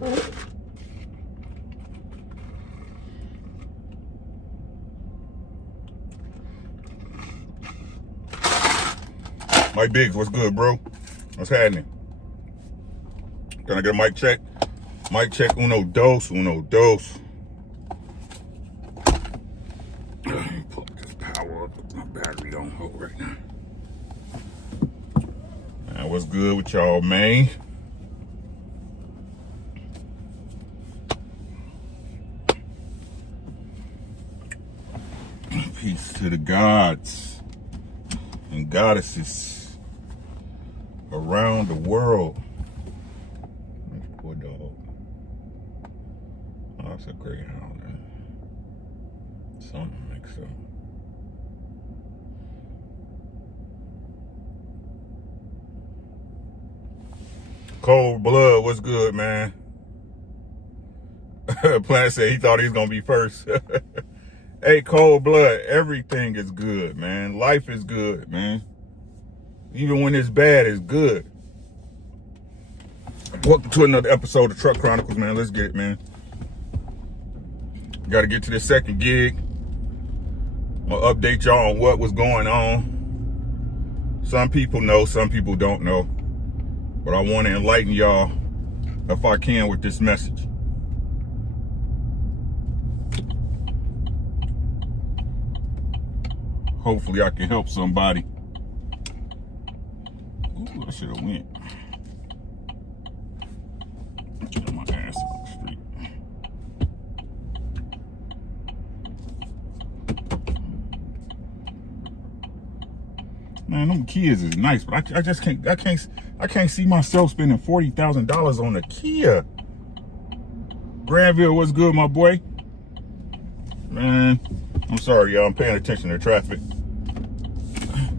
Mike Biggs, what's good, bro? What's happening? Can I get a mic check? Mic check, uno dos, uno dos. Let me put this power up. My battery don't hold right now. Man, what's good with y'all, man? Peace to the gods and goddesses around the world. Poor dog. Oh, that's a greyhound, man. Something like so. Cold blood, what's good, man? Plant said he thought he was gonna be first. Hey, cold blood, everything is good, man. Life is good, man. Even when it's bad, it's good. Welcome to another episode of Truck Chronicles, man. Let's get it, man. Got to get to the second gig. I'm going to update y'all on what was going on. Some people know, some people don't know. But I want to enlighten y'all if I can with this message. Hopefully I can help somebody. Ooh, I should have went. Get my ass on the street. Man, them Kias is nice, but I just can't see myself spending $40,000 on a Kia. Granville, what's good, my boy? Man, I'm sorry, y'all. I'm paying attention to traffic.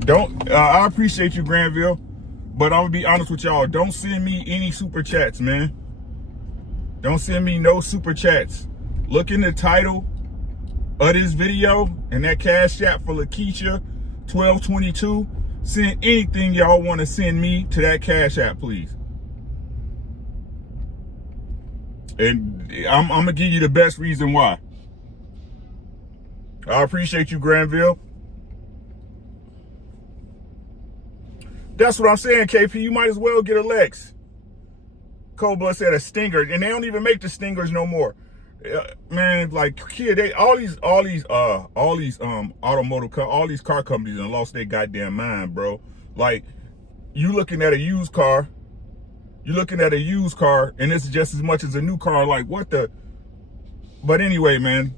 I appreciate you, Granville, but I'm gonna be honest with y'all. Don't send me any super chats, man. Don't send me no super chats. Look in the title of this video and that Cashapp for Lakesha1222. Send anything y'all want to send me to that Cashapp, please. And I'm gonna give you the best reason why. I appreciate you, Granville. That's what I'm saying, KP. You might as well get a Lex. Cold Blood said a Stinger, and they don't even make the Stingers no more. Man, like Kia, all these automotive, all these car companies and lost their goddamn mind, bro. Like, you looking at a used car, and it's just as much as a new car. Like, what the? But anyway, man.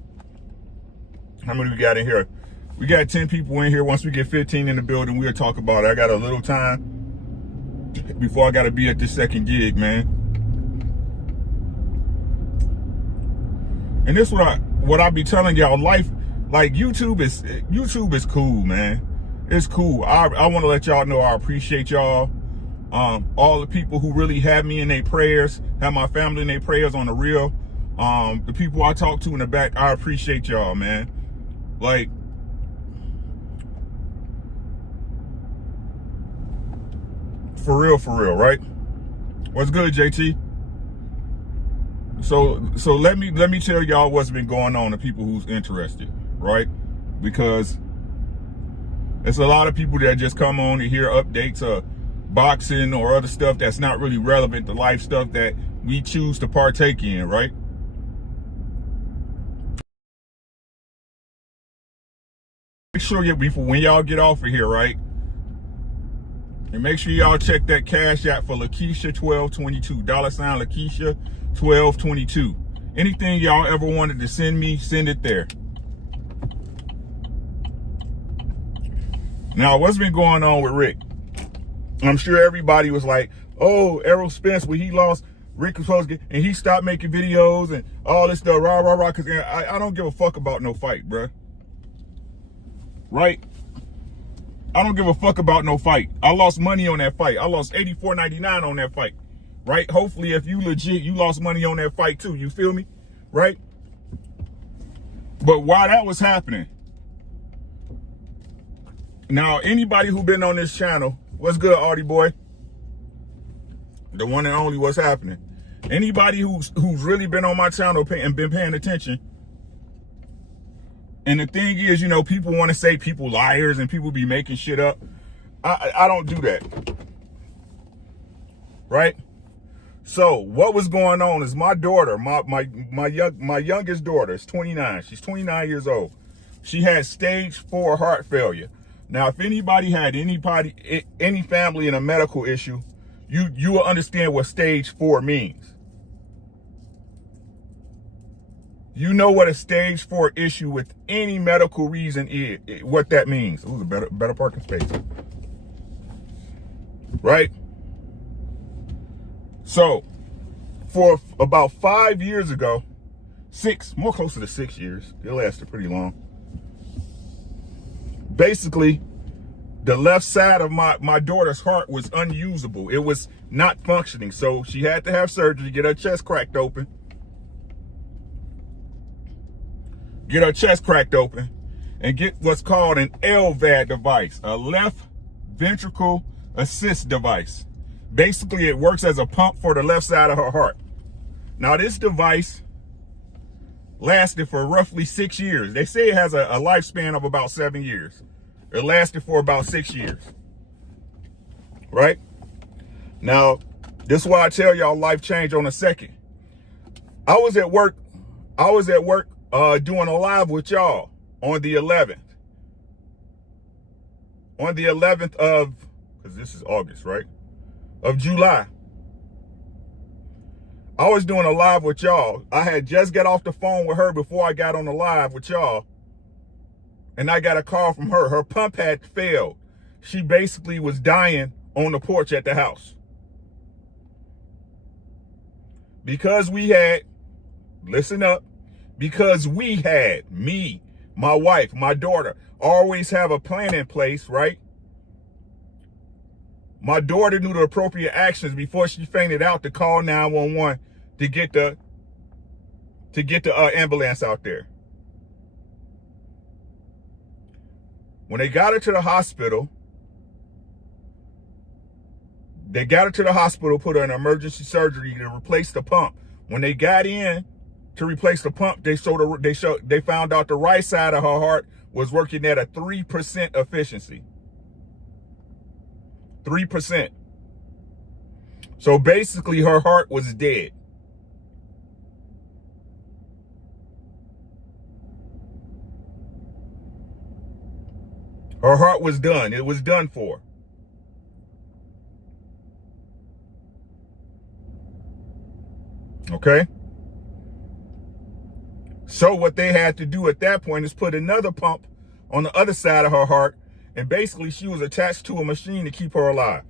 How many we got in here? We got 10 people in here. Once we get 15 in the building, we'll talk about it. I got a little time before I got to be at this second gig, man. And this is what I be telling y'all. Life, like YouTube is cool, man. It's cool. I want to let y'all know I appreciate y'all. All the people who really have me in their prayers, have my family in their prayers on the real. The people I talk to in the back, I appreciate y'all, man. Like, for real, right? What's good, JT? So let me tell y'all what's been going on to people who's interested, right? Because it's a lot of people that just come on to hear updates of boxing or other stuff that's not really relevant to life stuff that we choose to partake in, right? Make sure when y'all get off of here, right? And make sure y'all check that Cashapp for Lakesha1222. $ Lakesha1222. Anything y'all ever wanted to send me, send it there. Now, what's been going on with Rick? I'm sure everybody was like, oh, Errol Spence, when he lost, Rick was supposed to get, and he stopped making videos and all this stuff, rah, because I don't give a fuck about no fight, bruh. Right? I don't give a fuck about no fight. I lost money on that fight. I lost $84.99 on that fight. Right? Hopefully, if you legit, you lost money on that fight too. You feel me? Right? But while that was happening, now anybody who been on this channel, what's good, Artie boy? The one and only, what's happening? Anybody who's really been on my channel and been paying attention. And the thing is, you know, people want to say people liars and people be making shit up. I don't do that. Right? So what was going on is my daughter, my youngest daughter is 29. She's 29 years old. She had stage 4 heart failure. Now, if anybody had any family in a medical issue, you will understand what stage 4 means. You know what a stage 4 issue with any medical reason is, what that means. Ooh, a better parking space. Right? So, for about 5 years ago, more closer to 6 years, it lasted pretty long. Basically, the left side of my daughter's heart was unusable. It was not functioning. So she had to have surgery, get her chest cracked open. And get what's called an LVAD device, a left ventricle assist device. Basically, it works as a pump for the left side of her heart. Now, this device lasted for roughly 6 years. They say it has a lifespan of about 7 years. It lasted for about 6 years. Right? Now, this is why I tell y'all life changed on a second. I was at work doing a live with y'all on the 11th. On the 11th of, because this is August, right? Of July. I was doing a live with y'all. I had just got off the phone with her before I got on the live with y'all. And I got a call from her. Her pump had failed. She basically was dying on the porch at the house. Because we had, listen up, because we had, me, my wife, my daughter, always have a plan in place, right? My daughter knew the appropriate actions before she fainted out to call 911 to get the ambulance out there. When they got her to the hospital, put her in emergency surgery to replace the pump. When they got in to replace the pump, they found out the right side of her heart was working at a 3% efficiency. 3%. So basically her heart was dead. Her heart was done. It was done for. Okay? So what they had to do at that point is put another pump on the other side of her heart, and basically she was attached to a machine to keep her alive.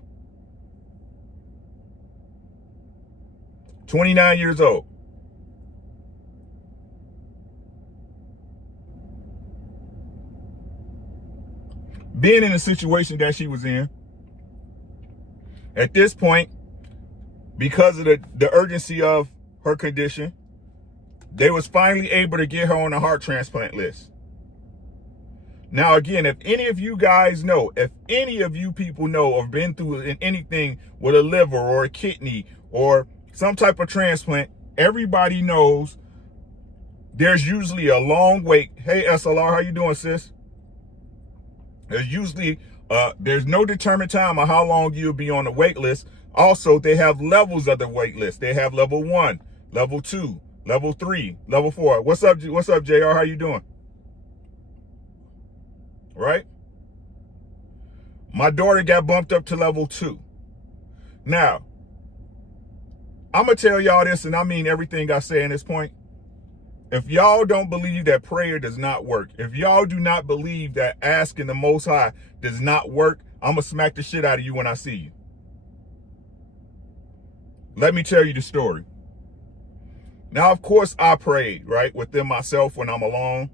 29 years old. Being in the situation that she was in, at this point, because of the urgency of her condition, they was finally able to get her on the heart transplant list. Now, again, if any of you guys know, if any of you people know or been through anything with a liver or a kidney or some type of transplant, everybody knows there's usually a long wait. Hey, SLR, how you doing, sis? There's usually, there's no determined time of how long you'll be on the wait list. Also, they have levels of the wait list. They have level 1, level 2, level 3, level 4. What's up, JR? How you doing? Right? My daughter got bumped up to level 2. Now, I'm going to tell y'all this, and I mean everything I say in this point. If y'all don't believe that prayer does not work, if y'all do not believe that asking the Most High does not work, I'm going to smack the shit out of you when I see you. Let me tell you the story. Now, of course, I prayed, right, within myself when I'm alone,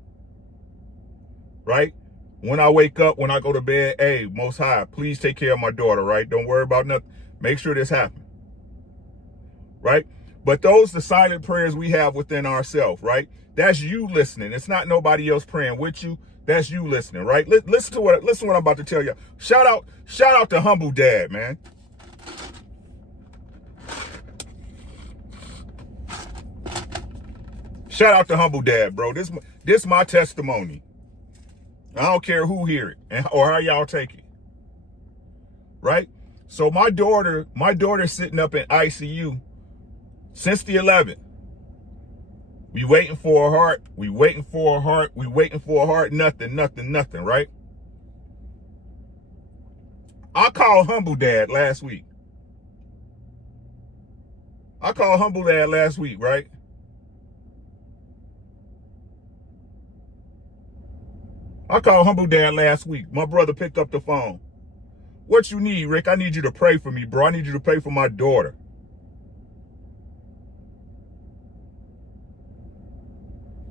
right? When I wake up, when I go to bed, hey, Most High, please take care of my daughter, right? Don't worry about nothing. Make sure this happens, right? But those the silent prayers we have within ourselves, right? That's you listening. It's not nobody else praying with you. That's you listening, right? Listen to what I'm about to tell you. Shout out to Humble Dad, man. Shout out to Humble Dad, bro. This my testimony. I don't care who hear it or how y'all take it. Right? So my daughter's sitting up in ICU since the 11th. We waiting for a heart. We waiting for a heart. We waiting for a heart. Nothing, right? I called Humble Dad last week. Right? I called Humble Dad last week. My brother picked up the phone. What you need, Rick? I need you to pray for me, bro. I need you to pray for my daughter.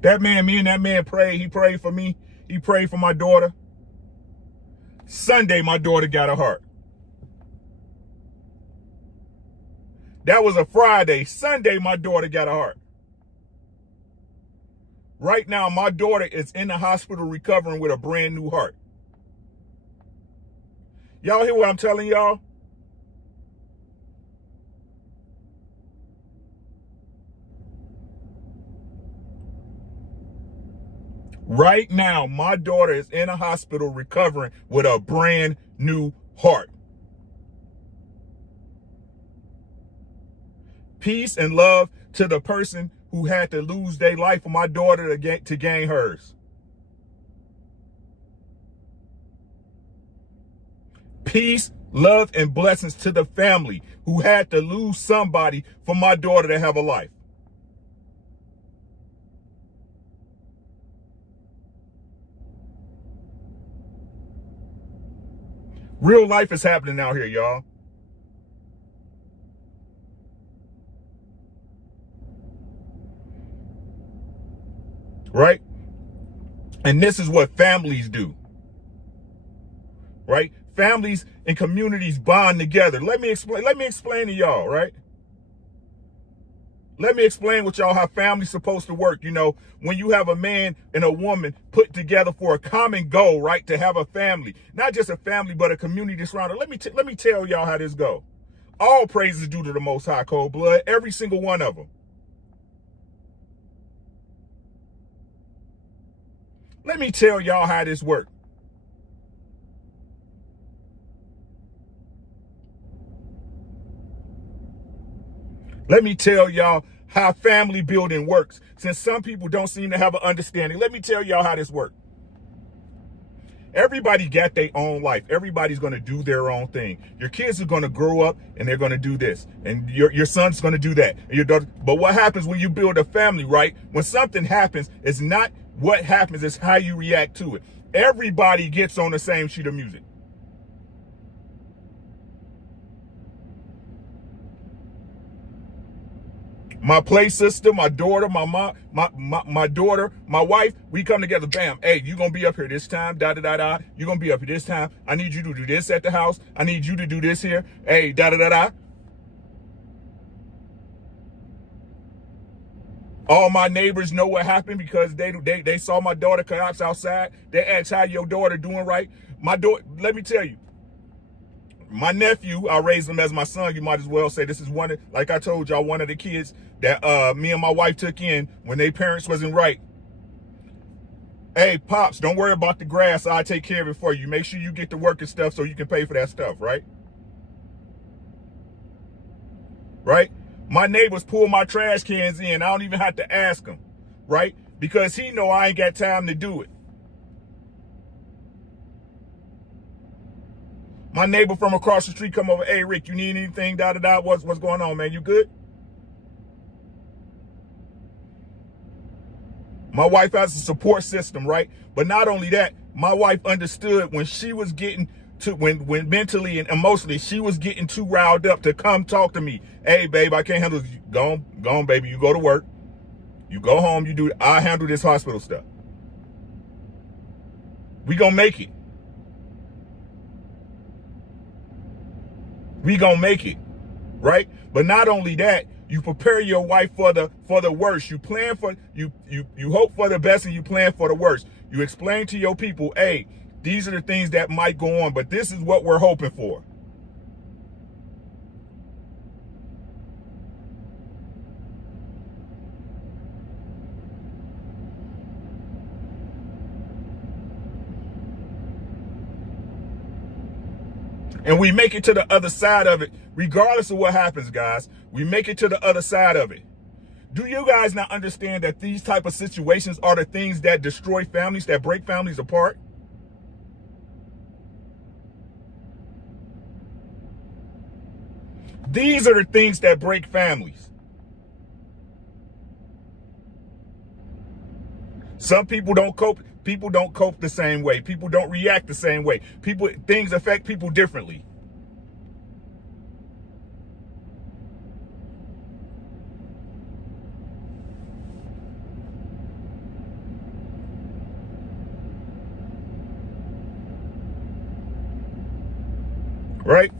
Me and that man prayed. He prayed for me. He prayed for my daughter. Sunday, my daughter got a heart. That was a Friday. Sunday, my daughter got a heart. Right now, my daughter is in the hospital recovering with a brand new heart. Y'all hear what I'm telling y'all? Right now, my daughter is in a hospital recovering with a brand new heart. Peace and love to the person who had to lose their life for my daughter to gain hers. Peace, love, and blessings to the family who had to lose somebody for my daughter to have a life. Real life is happening out here, y'all. Right? And this is what families do. Right? Families and communities bond together. Let me explain to y'all, right? Let me explain with y'all how family's supposed to work. You know, when you have a man and a woman put together for a common goal, right? To have a family, not just a family, but a community surrounded. Let me tell y'all how this go. All praise is due to the Most High, cold blood, every single one of them. Let me tell y'all how this works. Let me tell y'all how family building works. Since some people don't seem to have an understanding, let me tell y'all how this works. Everybody got their own life. Everybody's going to do their own thing. Your kids are going to grow up and they're going to do this. And your son's going to do that. And your daughter. But what happens when you build a family, right? When something happens, it's not what happens, it's how you react to it. Everybody gets on the same sheet of music. My play sister, my daughter, my mom, my daughter, my wife, we come together, bam. Hey, you're going to be up here this time, da-da-da-da. You're going to be up here this time. I need you to do this at the house. I need you to do this here. Hey, da-da-da-da. All my neighbors know what happened because they saw my daughter collapse outside. They asked how your daughter doing, right? My daughter, let me tell you. My nephew, I raised him as my son. You might as well say this is one of, like I told y'all, one of the kids that me and my wife took in when their parents wasn't right. Hey, Pops, don't worry about the grass. I'll take care of it for you. Make sure you get to work and stuff so you can pay for that stuff, right? Right? My neighbors pull my trash cans in. I don't even have to ask them, right? Because he know I ain't got time to do it. My neighbor from across the street come over, hey, Rick, you need anything, da-da-da, what's going on, man? You good? My wife has a support system, right? But not only that, my wife understood when she was getting to, when mentally and emotionally, she was getting too riled up to come talk to me. Hey, babe, I can't handle this. Go on, baby. You go to work. You go home. You do it. I handle this hospital stuff. We gonna make it. We gonna make it, right? But not only that, you prepare your wife for the worst. You plan for you hope for the best and you plan for the worst. You explain to your people, hey, these are the things that might go on, but this is what we're hoping for. And we make it to the other side of it, regardless of what happens, guys. We make it to the other side of it. Do you guys not understand that these type of situations are the things that destroy families, that break families apart? These are the things that break families. Some people don't cope. People don't cope the same way. People don't react the same way. Things affect people differently. Right?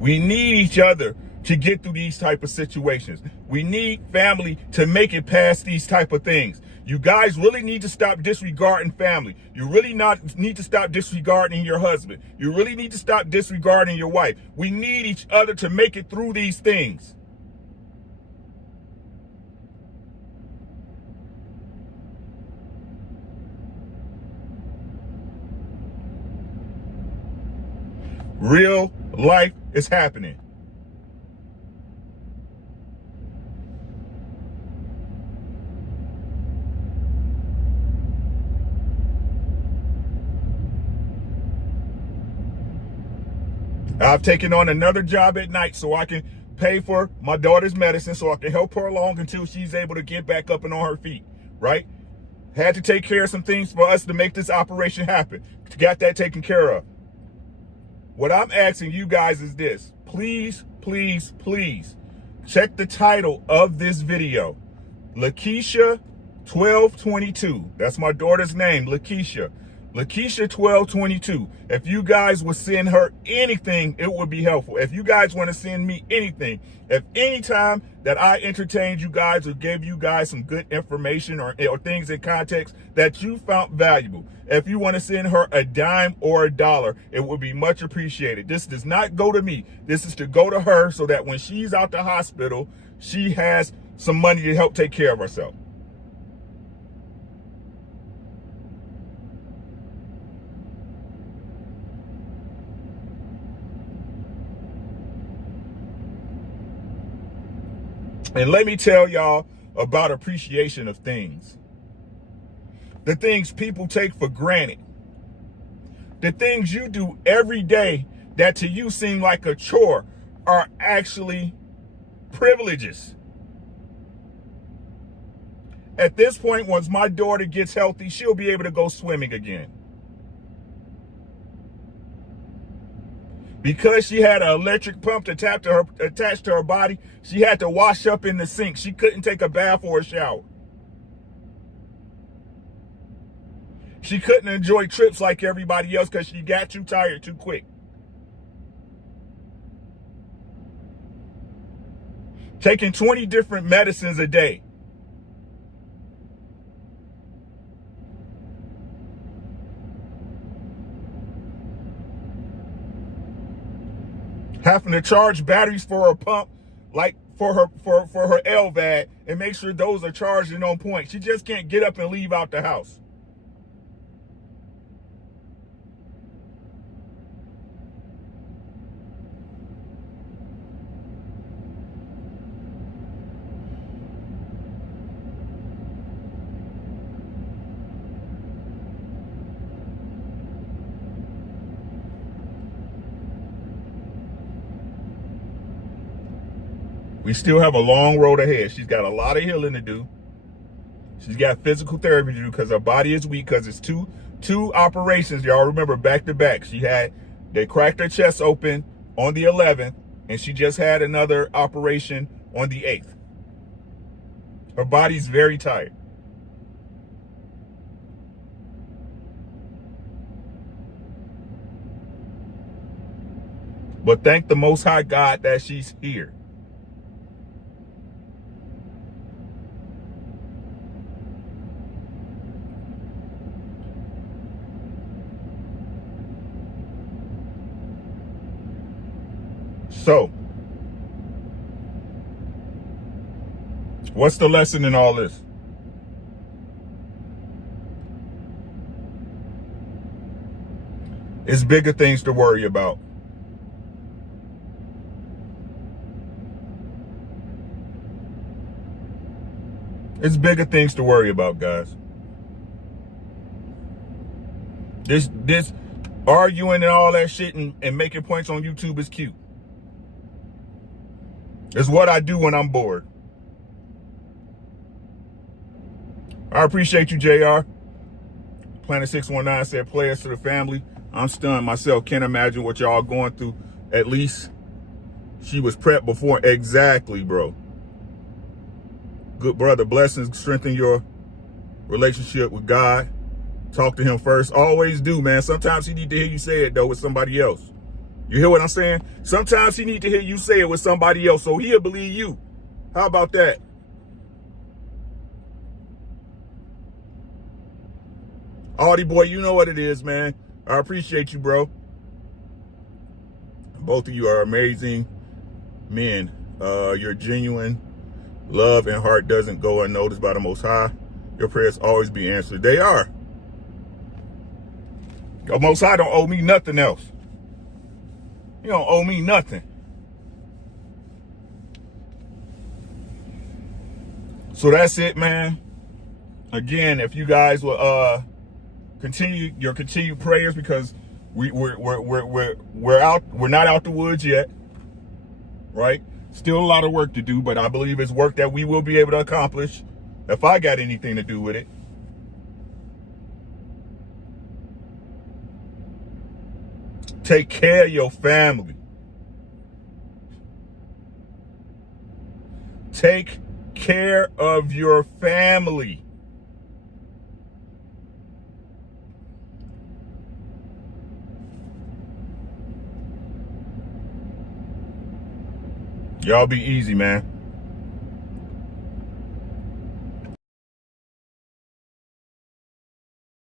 We need each other to get through these type of situations. We need family to make it past these type of things. You guys really need to stop disregarding family. You really need to stop disregarding your husband. You really need to stop disregarding your wife. We need each other to make it through these things. Real life is happening. I've taken on another job at night so I can pay for my daughter's medicine, so I can help her along until she's able to get back up and on her feet, right? Had to take care of some things for us to make this operation happen. Got that taken care of. What I'm asking you guys is this. Please, please, please check the title of this video. Lakesha1222. That's my daughter's name, Lakesha. Lakesha1222. If you guys would send her anything, it would be helpful. If you guys want to send me anything, if any time that I entertained you guys or gave you guys some good information or things in context that you found valuable, if you want to send her a dime or a dollar, it would be much appreciated. This does not go to me. This is to go to her so that when she's out the hospital, she has some money to help take care of herself. And let me tell y'all about appreciation of things. The things people take for granted. The things you do every day that to you seem like a chore are actually privileges. At this point, once my daughter gets healthy, she'll be able to go swimming again. Because she had an electric pump attached to her body, she had to wash up in the sink. She couldn't take a bath or a shower. She couldn't enjoy trips like everybody else because she got too tired too quick. Taking 20 different medicines a day. Having to charge batteries for her pump, like for her LVAD, and make sure those are charged and on point. She just can't get up and leave out the house. We still have a long road ahead. She's got a lot of healing to do. She's got physical therapy to do because her body is weak because it's two operations. Y'all remember back to back. They cracked her chest open on the 11th and she just had another operation on the 8th. Her body's very tired. But thank the Most High God that she's here. So, what's the lesson in all this? It's bigger things to worry about. It's bigger things to worry about, guys. This arguing and all that shit and making points on YouTube is cute. It's what I do when I'm bored. I appreciate you, JR. Planet 619 said, players to the family. I'm stunned myself. Can't imagine what y'all going through. At least she was prepped before. Exactly, bro. Good brother. Blessings. Strengthen your relationship with God. Talk to him first. Always do, man. Sometimes he need to hear you say it, though, with somebody else. You hear what I'm saying? Sometimes he need to hear you say it with somebody else, so he'll believe you. How about that? Audie boy, you know what it is, man. I appreciate you, bro. Both of you are amazing men. Your genuine love and heart doesn't go unnoticed by the Most High. Your prayers always be answered. They are. The Most High don't owe me nothing else. He don't owe me nothing. So that's it, man. Again, if you guys will continue your continued prayers, because we're not out the woods yet, right? Still a lot of work to do, but I believe it's work that we will be able to accomplish if I got anything to do with it. Take care of your family. Take care of your family. Y'all be easy, man.